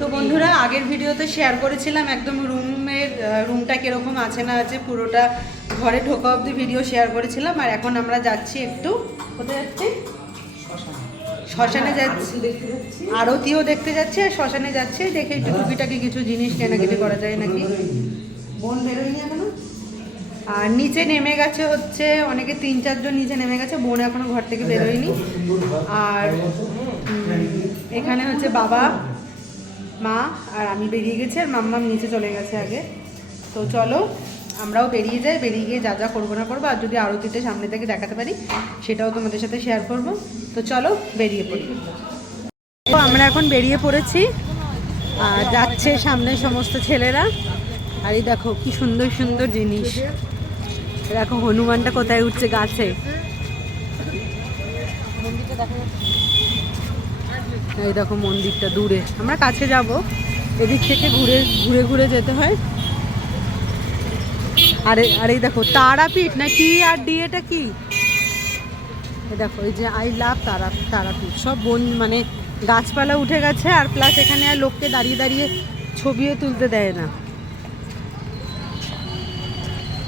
তো বন্ধুরা আগের ভিডিওতে শেয়ার করেছিলাম একদম রুমের রুমটা কীরকম আছে না আছে পুরোটা ঘরে ঢোকা অবধি ভিডিও শেয়ার করেছিলাম আর এখন আমরা যাচ্ছি একটু কোথায় যাচ্ছি? শ্মশানে যাচ্ছি। আরতিও দেখতে যাচ্ছে। আর শ্মশানে যাচ্ছে দেখে একটু টুকিটাকি কিছু জিনিস কেনাকাটি করা যায় নাকি। বোন বেরোয়নি এখনও? আর নিচে নেমে গেছে হচ্ছে অনেকে তিন চারজন নিচে নেমে গেছে বোন এখনও ঘর থেকে বেরোয়নি। আর এখানে হচ্ছে বাবা মা আর আমি বেরিয়ে গেছি আর মাম্মাম নিচে চলে গেছে আগে। তো চলো, আমরাও বেরিয়ে যাই, বেরিয়ে গিয়ে যা যা করব না করব, আর যদি আরতিতে সামনে থেকে দেখাতে পারি, সেটাও তোমাদের সাথে শেয়ার করব। তো চলো, বেরিয়ে পড়ি। তো আমরা এখন বেরিয়ে পড়েছি, আর যাচ্ছে সামনে সমস্ত ছেলেরা। আর এই দেখো, কি সুন্দর সুন্দর জিনিস। দেখো, হনুমানটা কোথায় উঠছে গাছে। এই দেখো মন্দিরটা দূরে। আমরা কাছে যাব। এদিক থেকে ঘুরে ঘুরে ঘুরে যেতে হয়। আরে আরে দেখো, তারাপীঠ না টি আর ডি এটা কি? দেখো, এই যে আই লাভ তারা তারাপীঠ। সব বন মানে গাছপালা উঠে গেছে আর প্লাস এখানে আর লোককে দাঁড়িয়ে দাঁড়িয়ে ছবিও তুলতে দেয় না।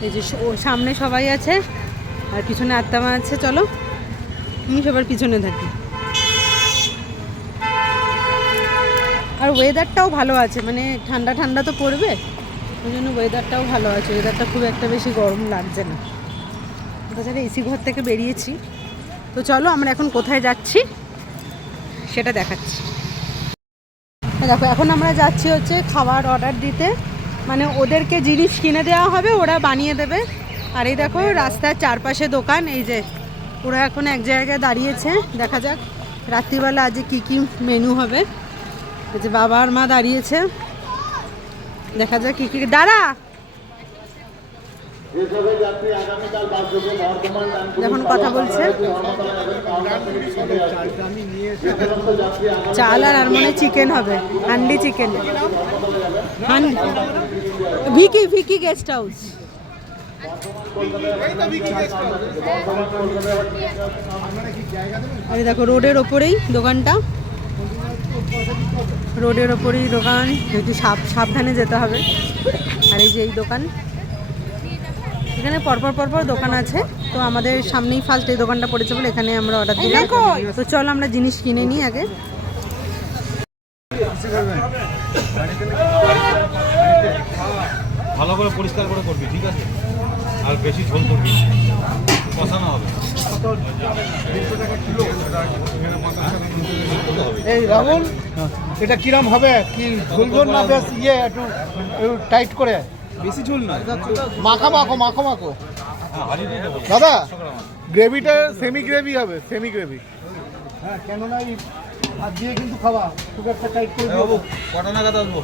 এই যে সামনে সবাই আছে। আর পিছনে আত্মা আছে। চলো আমি সবার পিছনে থাকি। আর ওয়েদারটাও ভালো আছে মানে ঠান্ডা ঠান্ডা তো পড়বে, ওই জন্য ওয়েদারটাও ভালো আছে ওয়েদারটা খুব একটা বেশি গরম লাগছে না। তাছাড়া এসি ঘর থেকে বেরিয়েছি। তো চলো আমরা এখন কোথায় যাচ্ছি, সেটা দেখাচ্ছি। দেখো, এখন আমরা যাচ্ছি হচ্ছে খাবার অর্ডার দিতে। মানে ওদেরকে জিনিস কিনে দেওয়া হবে, ওরা বানিয়ে দেবে। আর এই দেখো, রাস্তার চারপাশে দোকান, এই যে ওরা এখন এক জায়গায় দাঁড়িয়েছে, দেখা যাক রাত্রিবেলা আজকে কী কী মেনু হবে। যে বাবা আর মা দাঁড়িয়েছে। দেখা যাক কী কী দাঁড়া! যখন কথা বলছে। চাল আর মনে চিকেন হবে handi chicken. Vicky Vicky guest house আরে দেখো রোডের ওপরেই দোকানটা। রোডের ওপরেই দোকান একটু সাব সাবধানে যেতে হবে। আর এই যে এই দোকান। এখানে পরপর পরপর দোকান আছে। তো আমাদের সামনেই ফার্স্ট এই দোকানটা পড়েছে বলে এখানে আমরা অর্ডার দিলাম। তো চলো আমরা জিনিস কিনে নিই আগে। ভালো করে পরিষ্কার করে করবি ঠিক আছে? আর বেশি ঝোল করবি কষানো হবে। এই রাহুল এটা কিরাম হবে? কি ঝুলঝুল না বেশ ইয়ে একটু টাইট করে? বেশি ঝোল না। মাখা মাখো মাখো মাখো। দেবো দাদা গ্রেভিটা সেমি গ্রেভি হবে সেমি গ্রেভি হ্যাঁ কেননা এই হাত দিয়ে কিন্তু খাওয়া খুব একটা টাইট করে। কটা নাগাদ আসব?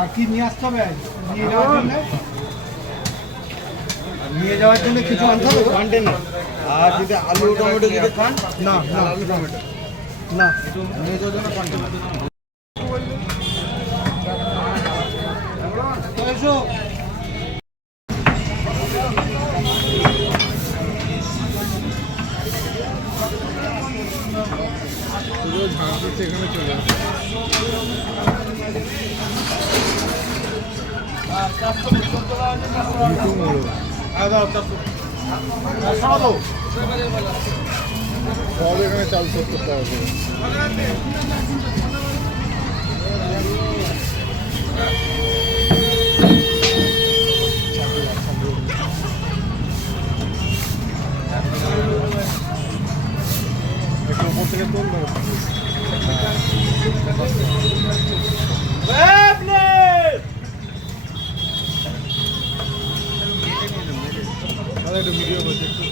আর কি নিয়ে আসতে হবে? নিয়ে যাওয়ার জন্য? নিয়ে যাওয়ার জন্য কিছু আনতে হবে? কন্টেনার আর যদি আলু টমেটো যদি খান? না না। আলু টমেটো। না। নিয়ে যাওয়ার জন্য কন্টেনার সব এখানে চাল সত্তর টাকা করে একটু উপর থেকে তুল একটু ভিডিও করছি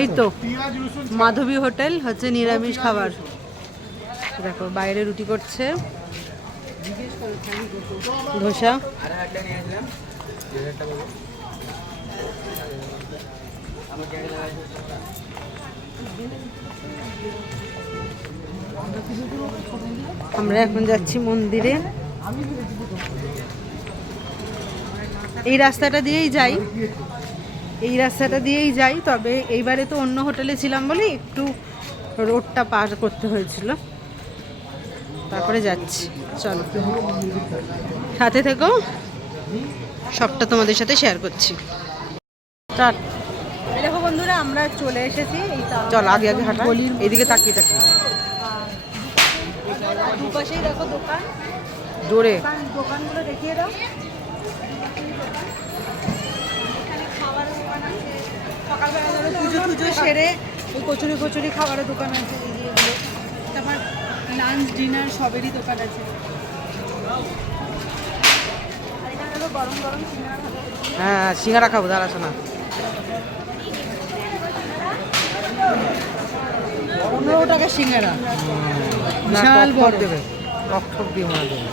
এই তো, মাধবী হোটেল হচ্ছে নিরামিষ খাবার। দেখো, বাইরে রুটি করছে। ধোসা। আমরা এখন যাচ্ছি মন্দিরে। এই রাস্তাটা দিয়েই যাই। এই রাস্তাটা দিয়েই যাই তবে এইবারে তো অন্য হোটেলে ছিলাম বলে একটু রোডটা পার করতে হয়েছিল। তারপরে যাচ্ছি চলো। সাথে থেকো সবটা তোমাদের সাথে শেয়ার করছি। দেখো বন্ধুরা আমরা চলে এসেছি চল আগে আগে হাঁটা এইদিকে তাকিয়ে তাকিয়ে দুপাশেই দেখো দোকান। জোরে। দোকানগুলো দেখিয়ে দাও এখানে খাবারের দোকান আছে সকালবেলা ধরো পুজো টুজো সেরে ওই কচুরি কচুরি খাবারের দোকান আছে এই যে এগুলো। তারপর লাঞ্চ ডিনার সবেরই দোকান আছে। গরম গরম হ্যাঁ সিঙ্গারা খাব দাঁড়া শোনা। পনেরো টাকা সিঙ্গারা। বিশাল বড়। দেবে টক টক দিয়ে দেবে।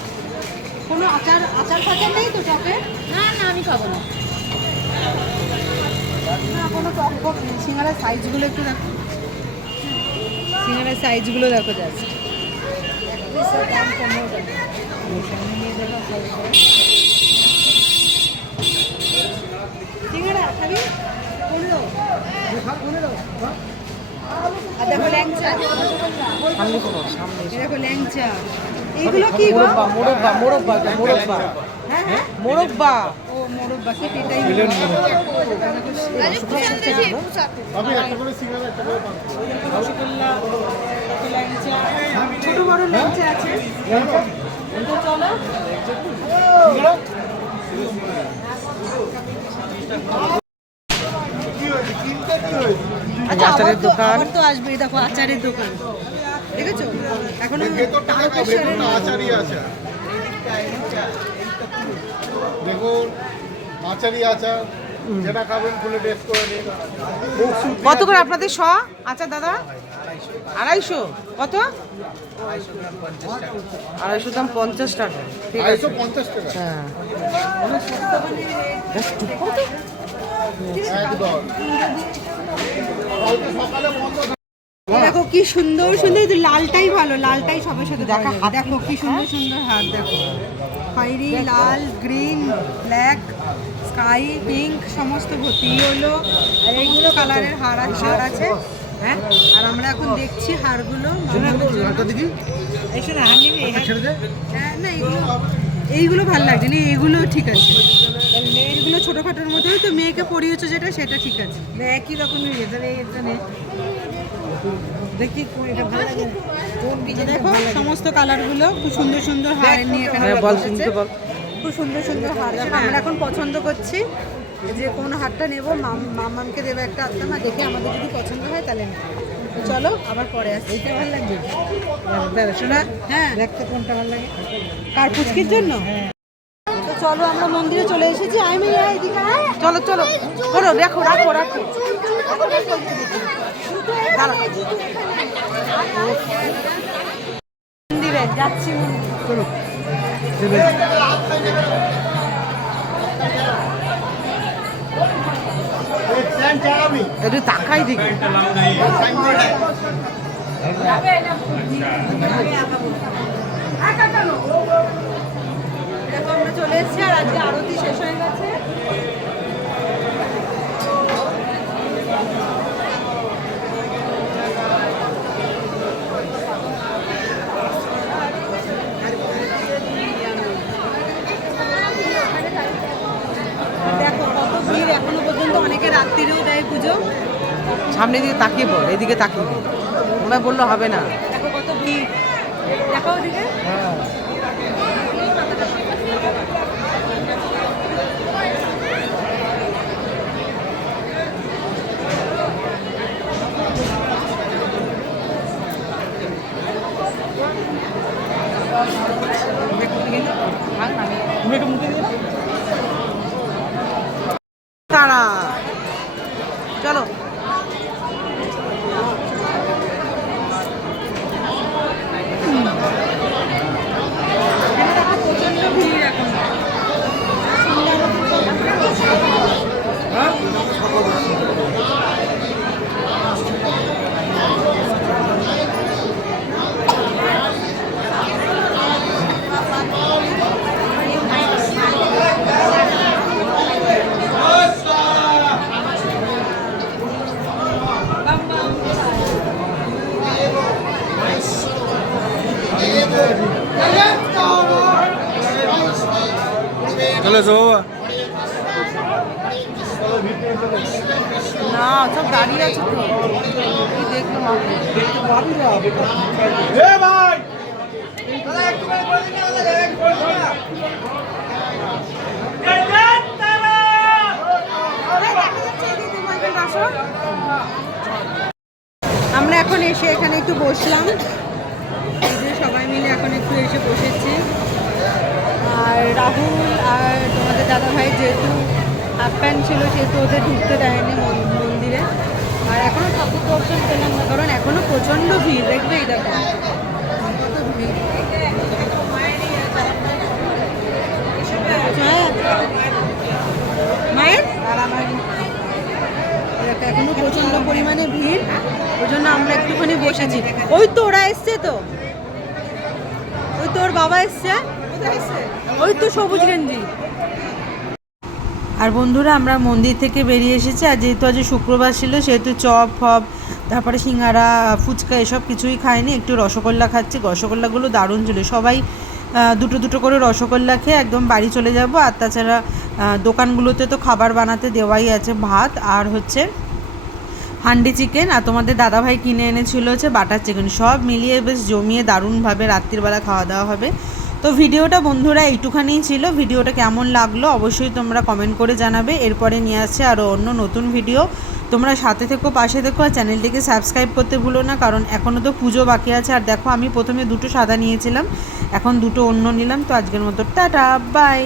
কোনো আচার আচার ফাচার নেই তো টকে না না আমি খাব না। কোনো টক ফক নেই। সিঙ্গারার সাইজগুলো একটু দেখো। সিঙ্গারার সাইজগুলো দেখো জাস্ট সিঙ্গারা খাবি পনেরো। পনেরো আর দেখো ল্যাংচা। সামনে শোনো সামনে দেখো ল্যাংচা। এইগুলো কি মোরব্বা মোরব্বা মোরব্বা মোরব্বা। হ্যাঁ হ্যাঁ। মোরব্বা। ছোট বড় ল্যাংচা আছে। তো চলো। কি হয়েছে কিনতে কি হয়েছে আচ্ছা আচারের দোকান। তো আসবে দেখো আচারের দোকান। দেখেছ? এখনও না আছে। দেখুন আচারি আচার যেটা খাবেন খুলে টেস্ট করে নিন। কত করে আপনাদের শ আচ্ছা দাদা? আড়াইশো। কত? আড়াইশো দাম পঞ্চাশ টাকা। আড়াইশো পঞ্চাশ টাকা। হ্যাঁ। একদম। সকালে বন্ধ থাকে। দেখো কি সুন্দর সুন্দর লালটাই ভালো লালটাই সবার সাথে দেখা দেখো কি সুন্দর সুন্দর হাত দেখো। খয়েরি লাল গ্রিন ব্ল্যাক স্কাই পিঙ্ক সমস্ত ভর্তি হলো। এইগুলো কালারের হার হার আছে হ্যাঁ? আর আমরা এখন দেখছি হারগুলো? হ্যাঁ, না এইগুলো এইগুলো ভালো লাগছে না এইগুলো ঠিক আছে। এইগুলো ছোটোখাটোর মধ্যে তো মেয়েকে পরিয়েছো যেটা সেটা ঠিক আছে। একই রকমের তাহলে এটা নে। দেখি কোন- এটা দেখো সমস্ত কালারগুলো খুব সুন্দর সুন্দর হার নিয়ে এখানে হ্যাঁ বল শুনতে বল। খুব সুন্দর সুন্দর হার আমরা এখন পছন্দ করছি যে কোন হারটা নেব মামামকে দেবে একটা আত্মা দেখে আমাদের যদি পছন্দ হয় তাহলে চলো আবার পরে আসছি। এটা ভালো লাগবে? শোনা। হ্যাঁ। দেখতে কোনটা ভালো লাগে। কার পুচকির জন্য? তো চলো আমরা মন্দিরে চলে এসেছি। আমি চলো চলো। করো দেখো রাখো রাখো। মন্দিরে যাচ্ছি একটু তাকাই দেখি। দেখো আমরা চলে এসেছি আর আজকে আরতি শেষ হয়ে গেছে। দেখো কত ভিড় এখনও পর্যন্ত অনেকে রাত্রিরেও দেয় পুজো। সামনে দিকে তাকিয়ে বল এদিকে তাকিয়ে ওরা বলল হবে না। দেখো কত ভিড়। দেখো ওদিকে। তারা চলো চলে এসো বাবা না সব দাঁড়িয়ে আছে তো কি দেখল মাকে? আমরা এখন এসে এখানে একটু বসলাম। যে সবাই মিলে এখন একটু এসে বসেছি। আর রাহুল আর তোমাদের দাদা ভাই যেহেতু হাফ প্যান্ট ছিল সেহেতু ওদের ঢুকতে দেয়নি মন- মন্দিরে। আর এখনও ঠাকুর দর্শন পেলাম না কারণ এখনও প্রচণ্ড ভিড় দেখবে এই দেখো। কত ভিড় হ্যাঁ। মায়ের দেখো, এখনও প্রচণ্ড পরিমাণে ভিড়। ওই জন্য আমরা একটুখানি বসেছি। ওই তো ওরা এসছে তো। ওই তোর বাবা এসছে। ওই তো সবুজ গেঞ্জি। আর বন্ধুরা, আমরা মন্দির থেকে বেরিয়ে এসেছি। আর যেহেতু আজ শুক্রবার ছিল, সেহেতু চপ, ফপ, তারপরে সিঙ্গারা, ফুচকা এসব কিছুই খাইনি। একটু রসগোল্লা খাচ্ছি। রসগোল্লাগুলো দারুণ ছিল। সবাই দুটো দুটো করে রসগোল্লা খেয়ে একদম বাড়ি চলে যাব। আর তাছাড়া দোকানগুলোতে তো খাবার বানাতে দেওয়াই আছে ভাত আর হচ্ছে হান্ডি চিকেন আর তোমাদের দাদাভাই কিনে এনেছিল হচ্ছে বাটার চিকেন। সব মিলিয়ে বেশ জমিয়ে দারুণভাবে রাত্রিবেলা খাওয়া দাওয়া হবে। তো ভিডিওটা বন্ধুরা এইটুখানিই ছিল। ভিডিওটা কেমন লাগল অবশ্যই তোমরা কমেন্ট করে জানাবে। এরপরে নিয়ে আসছে আরও অন্য নতুন ভিডিও তোমরা সাথে থেকো, পাশে থেকো আর চ্যানেলটিকে সাবস্ক্রাইব করতে ভুলো না, কারণ এখনও তো পুজো বাকি আছে। আর দেখো, আমি প্রথমে দুটো সাদা নিয়েছিলাম, এখন দুটো অন্য নিলাম। তো আজকের মতো টাটা বাই